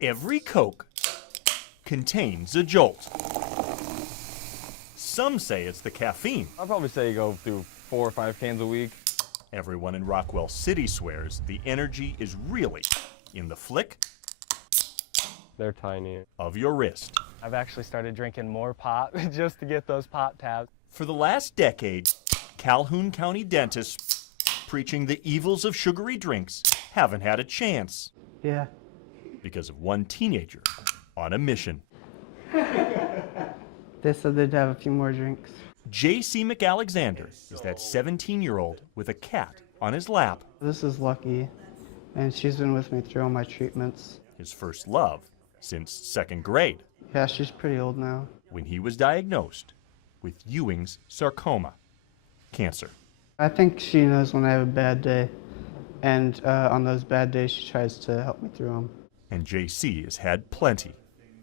Every Coke contains a jolt. Some say it's the caffeine. I'll probably say you go through 4 or 5 cans a week. Everyone in Rockwell City swears the energy is really in the flick They're tiny. of your wrist. I've actually started drinking more pop just to get those pop tabs. For the last decade, Calhoun County dentists preaching the evils of sugary drinks haven't had a chance Yeah. because of one teenager on a mission. They said they'd have a few more drinks. J.C. McAlexander is that 17-year-old with a cat on his lap. This is Lucky, and she's been with me through all my treatments. His first love since second grade, Yeah, she's pretty old now. when he was diagnosed with Ewing's sarcoma, cancer. I think she knows when I have a bad day, and on those bad days she tries to help me through them. And J.C. has had plenty,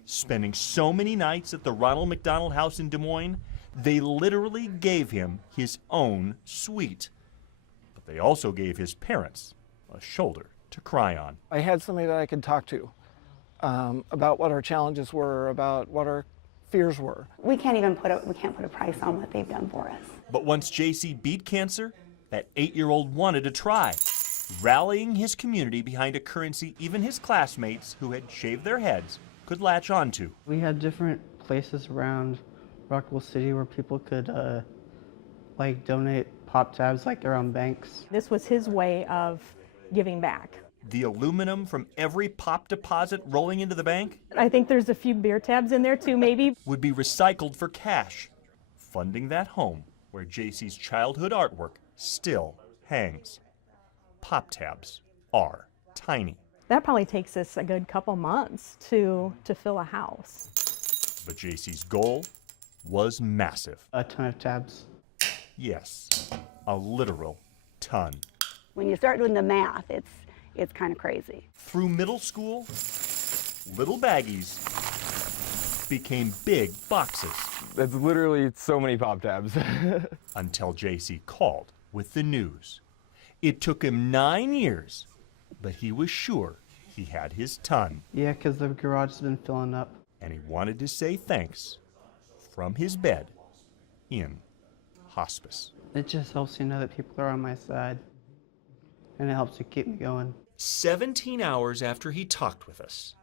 spending so many nights at the Ronald McDonald House in Des Moines, they literally gave him his own suite. But they also gave his parents a shoulder to cry on. I had somebody that I could talk to about what our challenges were, about what our fears were. We can't put a price on what they've done for us. But once J.C. beat cancer, that 8-year-old wanted to try, rallying his community behind a currency even his classmates who had shaved their heads could latch onto. We had different places around Rockwell City where people could like donate pop tabs, like around banks. This was his way of giving back. The aluminum from every pop deposit rolling into the bank I think there's a few beer tabs in there too, maybe. would be recycled for cash, funding that home where J.C.'s childhood artwork still hangs. Pop tabs are tiny, That probably takes us a good couple months to fill a house. but J.C.'s goal was massive. A ton of tabs. Yes, a literal ton. When you start doing the math, it's kind of crazy. Through middle school, little baggies became big boxes That's literally so many pop tabs. until J.C. called with the news. It took him 9 years, but he was sure he had his ton, Yeah, because the garage has been filling up. and he wanted to say thanks from his bed in hospice. It just helps you know that people are on my side, and it helps to keep me going. 17 hours after he talked with us,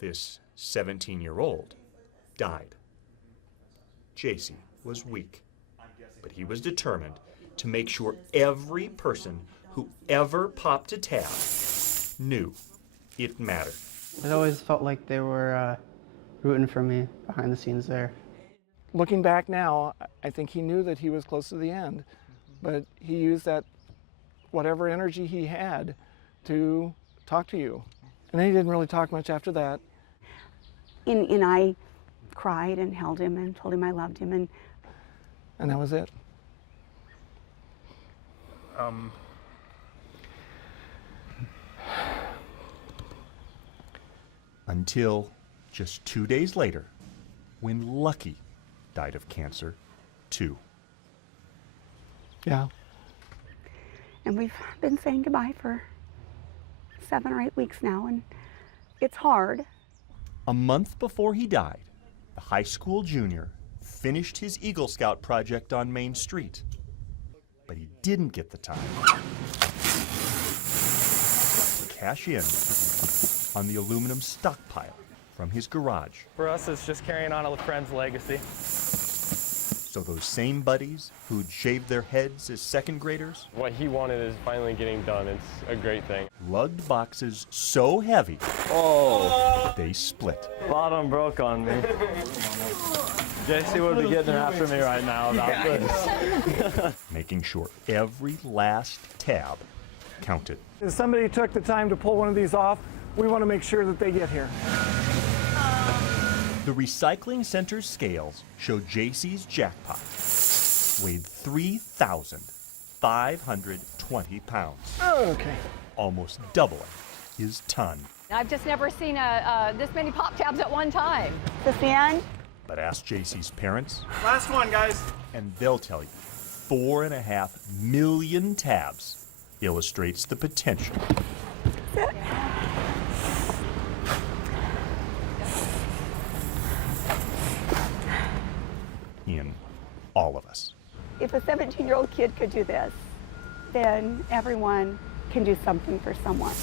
this 17-year-old died. J.C. was weak, but he was determined to make sure every person who ever popped a tab knew it mattered. It always felt like they were rooting for me behind the scenes there. Looking back now, I think he knew that he was close to the end, but he used that whatever energy he had to talk to you. And then he didn't really talk much after that. And I cried and held him and told him I loved him. And that was it. Until just 2 days later, when Lucky died of cancer, too. Yeah. And we've been saying goodbye for 7 or 8 weeks now, and it's hard. A month before he died, the high school junior finished his Eagle Scout project on Main Street. But he didn't get the time to cash in on the aluminum stockpile from his garage. For us, it's just carrying on a friend's legacy. So those same buddies who'd shaved their heads as second graders What he wanted is finally getting done. It's a great thing. lugged boxes so heavy Oh, they split. Bottom broke on me. JC would be getting after me right now about this. Making sure every last tab counted. If somebody took the time to pull one of these off, we want to make sure that they get here. The recycling center's scales show J.C.'s jackpot weighed 3,520 pounds, Okay. almost doubling his ton. I've just never seen this many pop tabs at one time. Is this the end? But ask J.C.'s parents, Last one, guys. and they'll tell you 4.5 million tabs illustrates the potential in all of us. If a 17-year-old kid could do this, then everyone can do something for someone.